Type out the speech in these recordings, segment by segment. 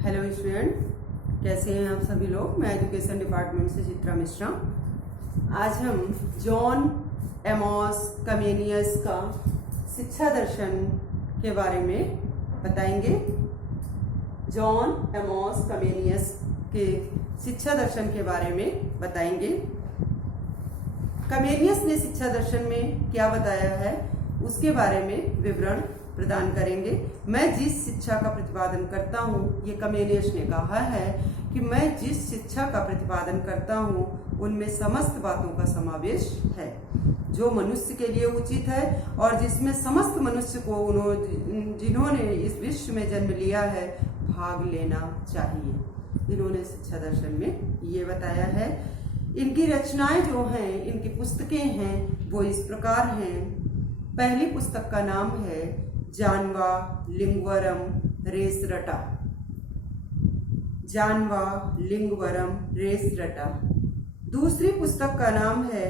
Hello student, कैसे हैं आप सभी लोग। मैं एजुकेशन डिपार्टमेंट से चित्रा मिश्रा। आज हम जॉन एमोस कमेनियस का शिक्षा दर्शन के बारे में बताएंगे। जॉन एमोस कमेनियस के शिक्षा दर्शन के बारे में बताएंगे। कमेनियस ने शिक्षा दर्शन में क्या बताया है उसके बारे में विवरण प्रदान करेंगे। मैं जिस शिक्षा का प्रतिपादन करता हूँ, ये कमेनियस ने कहा है कि मैं जिस शिक्षा का प्रतिपादन करता हूँ उनमें समस्त बातों का समावेश है जो मनुष्य के लिए उचित है और जिसमें समस्त मनुष्य को जिन्होंने इस विश्व में जन्म लिया है भाग लेना चाहिए। इन्होंने शिक्षा दर्शन में ये बताया है। इनकी रचनाएं जो हैं, इनकी पुस्तकें हैं, वो इस प्रकार हैं। पहली पुस्तक का नाम है जानवा लिंगवरम रेस रटा। जानवा लिंगवरम रेस रटा। दूसरी पुस्तक का नाम है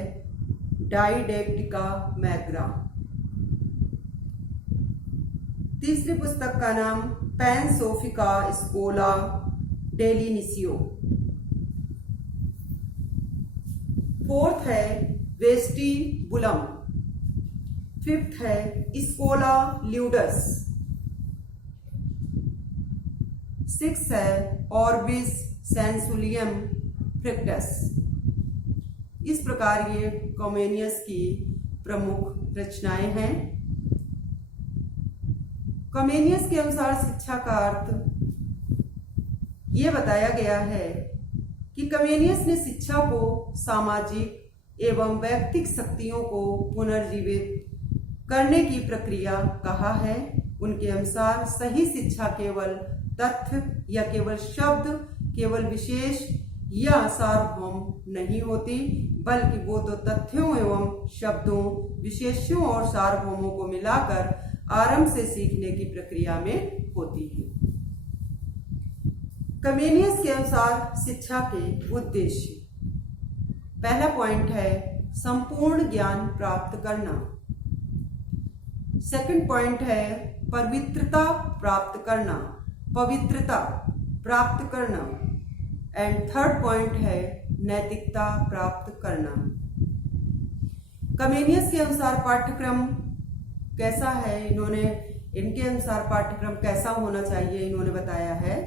डाइडेक्टिका मैग्रा। तीसरी पुस्तक का नाम पैन सोफिका स्कोला डेलिनिसियो। फोर्थ है वेस्टी बुलम। फिफ्थ है स्कोला ल्यूडस। सिक्स है ऑर्बिस सेंसुलियम फ्रिक्टस। इस प्रकार ये कमेनियस की प्रमुख रचनाएं हैं। कमेनियस के अनुसार शिक्षा का अर्थ ये बताया गया है कि कमेनियस ने शिक्षा को सामाजिक एवं व्यक्तिक शक्तियों को पुनर्जीवित करने की प्रक्रिया कहा है। उनके अनुसार सही शिक्षा केवल तथ्य या केवल शब्द, केवल विशेष या सार्वभौम नहीं होती, बल्कि वो तो तथ्यों एवं शब्दों, विशेषों और सार्वभौमों को मिलाकर आरंभ से सीखने की प्रक्रिया में होती है। कमेनियस के अनुसार शिक्षा के उद्देश्य, पहला पॉइंट है संपूर्ण ज्ञान प्राप्त करना। सेकंड पॉइंट है पवित्रता प्राप्त करना, पवित्रता प्राप्त करना। एंड थर्ड पॉइंट है नैतिकता प्राप्त करना। कमेनियस के अनुसार पाठ्यक्रम कैसा है, इनके अनुसार पाठ्यक्रम कैसा होना चाहिए इन्होंने बताया है।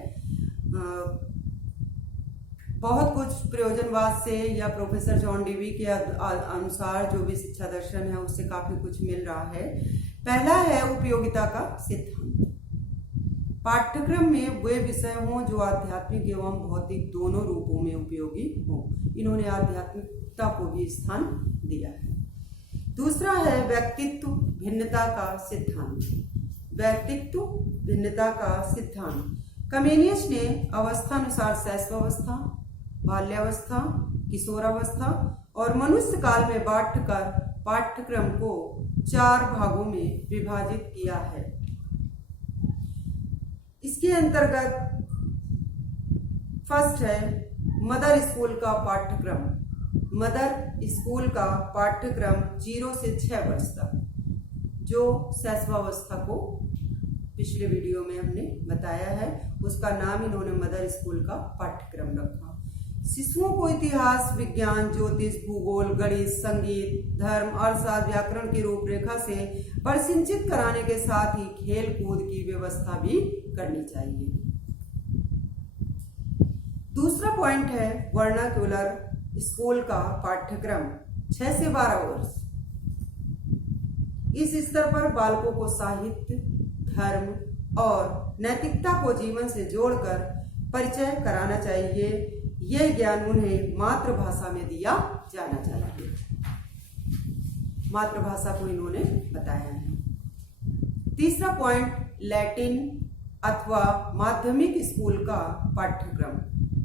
बहुत कुछ प्रयोजनवाद से या प्रोफेसर जॉन डीवी के अनुसार जो भी शिक्षा दर्शन है उससे काफी कुछ मिल रहा है। पहला है उपयोगिता का सिद्धांत। पाठ्यक्रम में वे विषय हों जो आध्यात्मिक एवं भौतिक दोनों रूपों में उपयोगी हो। इन्होंने आध्यात्मिकता को भी स्थान दिया है। दूसरा है व्यक्तित्व भिन्नता का सिद्धांत। व्यक्तित्व भिन्नता का सिद्धांत। कमेनियस ने अवस्थानुसार शैशवावस्था, बाल्यावस्था, किशोरावस्था और मनुष्य काल में बांटकर पाठ्यक्रम को 4 भागों में विभाजित किया है। इसके अंतर्गत फर्स्ट है मदर स्कूल का पाठ्यक्रम। मदर स्कूल का पाठ्यक्रम 0 से 6 वर्ष तक, जो शैशवावस्था को पिछले वीडियो में हमने बताया है, उसका नाम इन्होंने मदर स्कूल का पाठ्यक्रम रखा। शिशुओं को इतिहास, विज्ञान, ज्योतिष, भूगोल, गणित, संगीत, धर्म, अर्थशास्त्र, व्याकरण की रूपरेखा से प्रशिक्षित कराने के साथ ही खेल कूद की व्यवस्था भी करनी चाहिए। दूसरा पॉइंट है वर्नाक्युलर स्कूल का पाठ्यक्रम 6 से 12 वर्ष। इस स्तर पर बालकों को साहित्य, धर्म और नैतिकता को जीवन से जोड़कर परिचय कराना चाहिए। यह ज्ञान उन्हें मातृभाषा में दिया जाना चाहिए। मातृभाषा को इन्होंने बताया है। तीसरा पॉइंट लैटिन अथवा माध्यमिक स्कूल का पाठ्यक्रम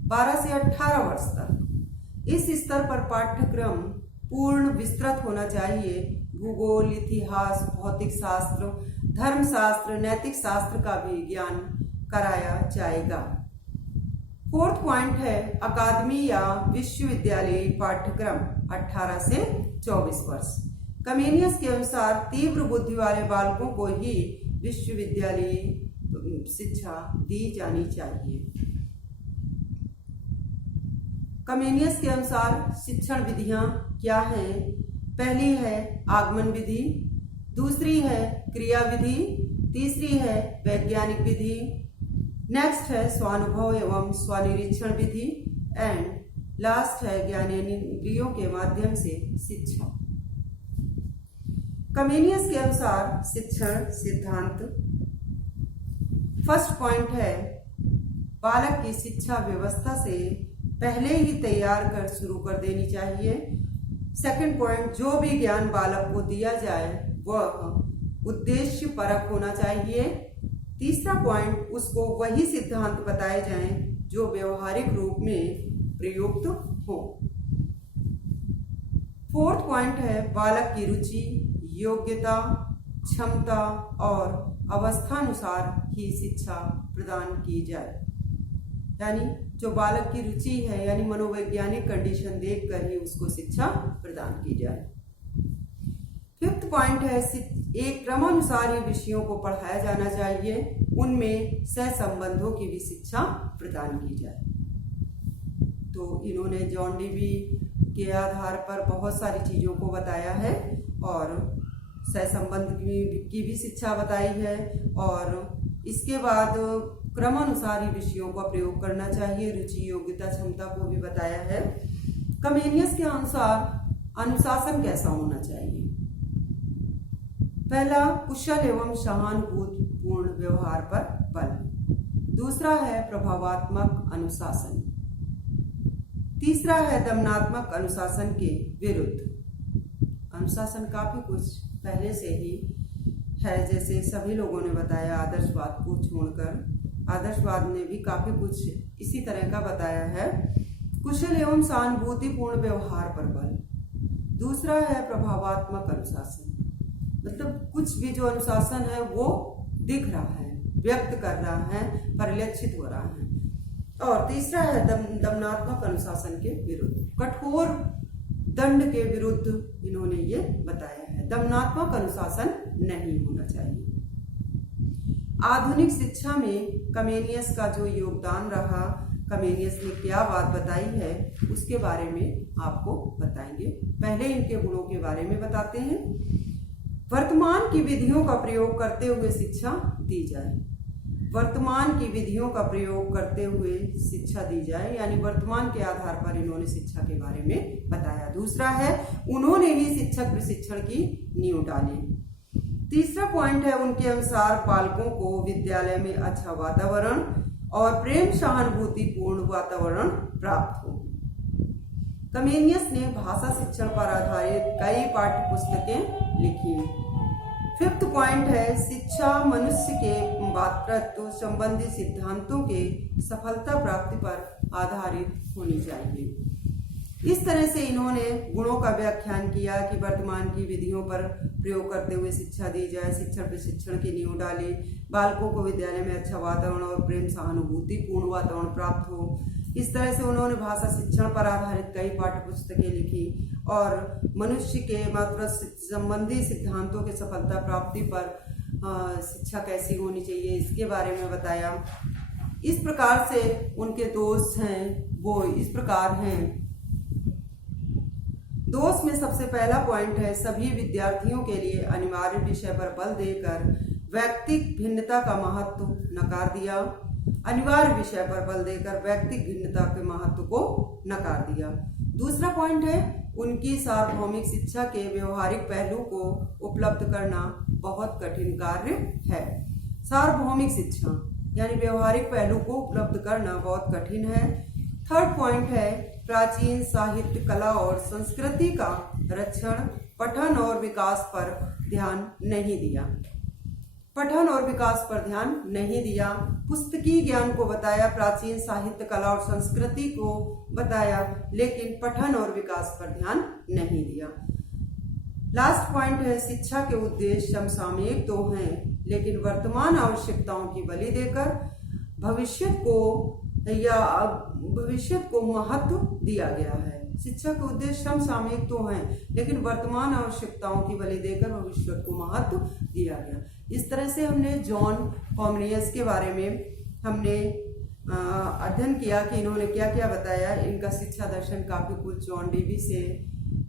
12 से 18 वर्ष तक। इस स्तर पर पाठ्यक्रम पूर्ण विस्तृत होना चाहिए। भूगोल, इतिहास, भौतिक शास्त्र, धर्मशास्त्र, नैतिक शास्त्र का भी ज्ञान कराया जाएगा। फोर्थ पॉइंट है अकादमी या विश्वविद्यालय पाठ्यक्रम 18 से 24 वर्ष। कमेनियस के अनुसार तीव्र बुद्धि वाले बालकों को ही विश्वविद्यालय शिक्षा दी जानी चाहिए। कमेनियस के अनुसार शिक्षण विधियां क्या हैं? पहली है आगमन विधि, दूसरी है क्रिया विधि, तीसरी है वैज्ञानिक विधि, नेक्स्ट है स्वानुभव एवं स्वनिरीक्षण विधि एंड लास्ट है ज्ञानेंद्रियों के माध्यम से शिक्षा। कमेनियस के अनुसार शिक्षण सिद्धांत, फर्स्ट पॉइंट है बालक की शिक्षा व्यवस्था से पहले ही तैयार कर शुरू कर देनी चाहिए। सेकंड पॉइंट, जो भी ज्ञान बालक को दिया जाए वह उद्देश्य परक होना चाहिए। तीसरा पॉइंट, उसको वही सिद्धांत बताए जाएं जो व्यवहारिक रूप में प्रयुक्त हो। फोर्थ पॉइंट है बालक की रुचि, योग्यता, क्षमता और अवस्थानुसार ही शिक्षा प्रदान की जाए। यानी जो बालक की रुचि है यानी मनोवैज्ञानिक कंडीशन देखकर ही उसको शिक्षा प्रदान की जाए। फिफ्थ पॉइंट है एक क्रमानुसार ही विषयों को पढ़ाया जाना चाहिए, उनमें सहसंबंधों की भी शिक्षा प्रदान की जाए। तो इन्होंने जॉन डीवी के आधार पर बहुत सारी चीजों को बताया है और सहसंबंध की भी शिक्षा बताई है और इसके बाद क्रमानुसार ही विषयों का प्रयोग करना चाहिए, रुचि, योग्यता, क्षमता को भी बताया है। कमेनियस के अनुसार अनुशासन कैसा होना चाहिए? पहला, कुशल एवं सहानुभूतिपूर्ण व्यवहार पर बल। दूसरा है प्रभावात्मक अनुशासन। तीसरा है दमनात्मक अनुशासन के विरुद्ध। अनुशासन काफी कुछ पहले से ही है, जैसे सभी लोगों ने बताया आदर्शवाद को छोड़कर। आदर्शवाद ने भी काफी कुछ इसी तरह का बताया है। कुशल एवं सहानुभूतिपूर्ण व्यवहार पर बल। दूसरा है प्रभावात्मक अनुशासन, मतलब कुछ भी जो अनुशासन है वो दिख रहा है, व्यक्त कर रहा है, परिलक्षित हो रहा है। और तीसरा है दमनात्मक अनुशासन के विरुद्ध, कठोर दंड के विरुद्ध इन्होंने ये बताया है। दमनात्मक अनुशासन नहीं होना चाहिए। आधुनिक शिक्षा में कमेनियस का जो योगदान रहा, कमेनियस ने क्या बात बताई है उसके बारे में आपको बताएंगे। पहले इनके गुणों के बारे में बताते हैं। वर्तमान की विधियों का प्रयोग करते हुए शिक्षा दी जाए। वर्तमान की विधियों का प्रयोग करते हुए शिक्षा दी जाए, यानी वर्तमान के आधार पर इन्होंने शिक्षा के बारे में बताया। दूसरा है उन्होंने ही शिक्षक प्रशिक्षण की नींव डाली। तीसरा पॉइंट है उनके अनुसार बालकों को विद्यालय में अच्छा वातावरण और प्रेम सहानुभूतिपूर्ण वातावरण प्राप्त हो। कमेनियस ने भाषा शिक्षण पर आधारित कई पाठ्य पुस्तकें लिखी। फिफ्थ पॉइंट है शिक्षा मनुष्य के मातृत्व संबंधी सिद्धांतों के सफलता प्राप्ति पर आधारित होनी चाहिए। इस तरह से इन्होंने गुणों का व्याख्यान किया कि वर्तमान की विधियों पर प्रयोग करते हुए शिक्षा दी जाए, शिक्षण प्रशिक्षण की नींव डाली, बालकों को विद्यालय में अच्छा वातावरण और प्रेम सहानुभूतिपूर्ण वातावरण प्राप्त हो। इस तरह से उन्होंने भाषा शिक्षण पर आधारित कई पाठ्य पुस्तकें लिखी और मनुष्य के मातृत्व संबंधी सिद्धांतों के सफलता प्राप्ति पर शिक्षा कैसी होनी चाहिए इसके बारे में बताया। इस प्रकार से उनके दोष हैं वो इस प्रकार हैं। दोष में सबसे पहला पॉइंट है सभी विद्यार्थियों के लिए अनिवार्य विषय पर बल देकर व्यक्तिक भिन्नता का महत्व नकार दिया। अनिवार्य विषय पर बल देकर व्यक्तिक भिन्नता के महत्व को नकार दिया। दूसरा पॉइंट है उनकी सार्वभौमिक शिक्षा के व्यवहारिक पहलू को उपलब्ध करना बहुत कठिन कार्य है। सार्वभौमिक शिक्षा यानी व्यवहारिक पहलू को उपलब्ध करना बहुत कठिन है। थर्ड पॉइंट है प्राचीन साहित्य, कला और संस्कृति का रक्षण, पठन और विकास पर ध्यान नहीं दिया। पठन और विकास पर ध्यान नहीं दिया। पुस्तकीय ज्ञान को बताया, प्राचीन साहित्य, कला और संस्कृति को बताया, लेकिन पठन और विकास पर ध्यान नहीं दिया। लास्ट पॉइंट है शिक्षा के उद्देश्य समसामयिक तो हैं, लेकिन वर्तमान आवश्यकताओं की बलि देकर भविष्य को महत्व दिया गया है। शिक्षा के उद्देश्य समसामयिक तो हैं, लेकिन वर्तमान आवश्यकताओं की बलि देकर भविष्य को महत्व दिया गया। इस तरह से हमने जॉन कॉमनियस के बारे में हमने अध्ययन किया कि इन्होंने क्या क्या बताया। इनका शिक्षा दर्शन काफी कुछ जॉन डीवी से,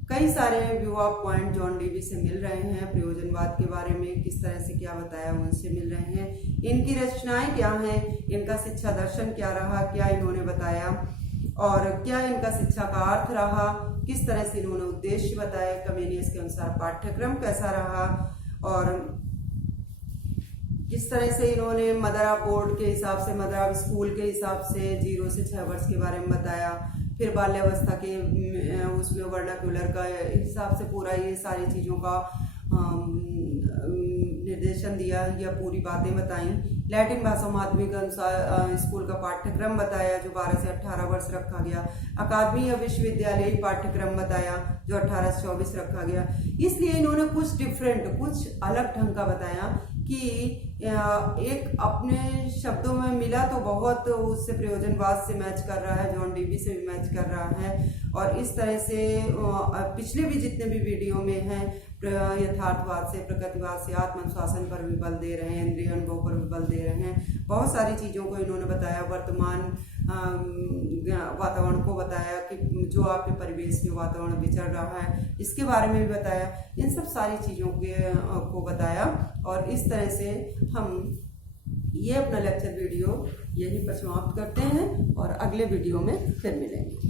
कई सारे view of point John Dewey से मिल रहे हैं। प्रयोजनवाद के बारे में किस तरह से क्या बताया उनसे मिल रहे हैं। इनकी रचनाएं क्या हैं, इनका शिक्षा दर्शन क्या रहा, क्या इन्होंने बताया और क्या इनका शिक्षा का अर्थ रहा, किस तरह से इन्होंने उद्देश्य बताया। कमेनियस के अनुसार पाठ्यक्रम कैसा रहा और किस तरह से इन्होंने मदरा बोर्ड के हिसाब से, मदरा स्कूल के हिसाब से 0 से 6 वर्ष के बारे में बताया। फिर बाल्यावस्था के उसमें वर्नाक्यूलर का हिसाब से पूरा ये सारी चीज़ों का निर्देशन दिया या पूरी बातें बताई। लैटिन भाषा माध्यमिक अनुसार स्कूल का पाठ्यक्रम बताया जो 12 से 18 वर्ष रखा गया। अकादमी या विश्वविद्यालय पाठ्यक्रम बताया जो 18 से 24 रखा गया। इसलिए इन्होंने कुछ डिफरेंट, कुछ अलग ढंग का बताया कि एक अपने शब्दों में मिला तो बहुत उससे प्रयोजनवाद से मैच कर रहा है, जॉन डीवी से भी मैच कर रहा है। और इस तरह से पिछले भी जितने भी वीडियो में हैं यथार्थवाद से, प्रकृतिवाद से, आत्मानुशासन पर भी बल दे रहे हैं, इंद्रिय अनुभव पर भी बल दे रहे हैं। बहुत सारी चीज़ों को इन्होंने बताया। वर्तमान वातावरण को बताया कि जो आपके परिवेश में वातावरण विचर रहा है इसके बारे में भी बताया। इन सब सारी चीज़ों को बताया और इस तरह से हम ये अपना लेक्चर वीडियो यहीं पर समाप्त करते हैं और अगले वीडियो में फिर मिलेंगे।